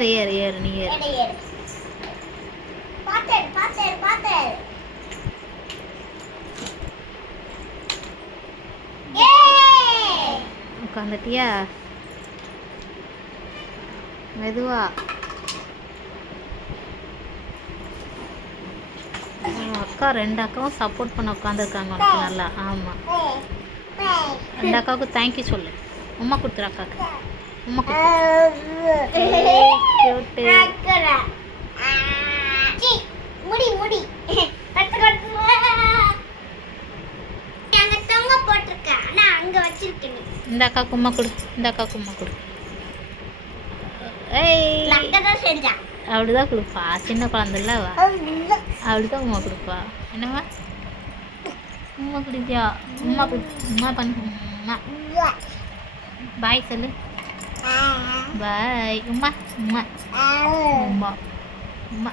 ஏறு ஏறு ஏறு நீ ஏறு. உட்காந்துட்டியா? மெதுவா. அக்கா 2 அக்காவும் சப்போர்ட் பண்ண உட்காந்துருக்காங்க உனக்கு நல்லா. ஆமாம், 2 அக்காவுக்கு தேங்க்யூ சொல்லு. உமா கொடுத்துரு அக்காவுக்கு. உமா கொடுத்து இந்த அக்காவுக்கு உமா கொடு. இந்த அக்காவுக்கு உமா கொடு. அப்படிதான் கொடுப்பா, சின்ன குழந்தைல அப்படிதான் உமா கொடுப்பா. என்னவா உமா குடிச்சா? உமா கொடு. உமா பண்ணு. உமா பாய் சொல்லு. பாய் உமா. உமா உமா உமா.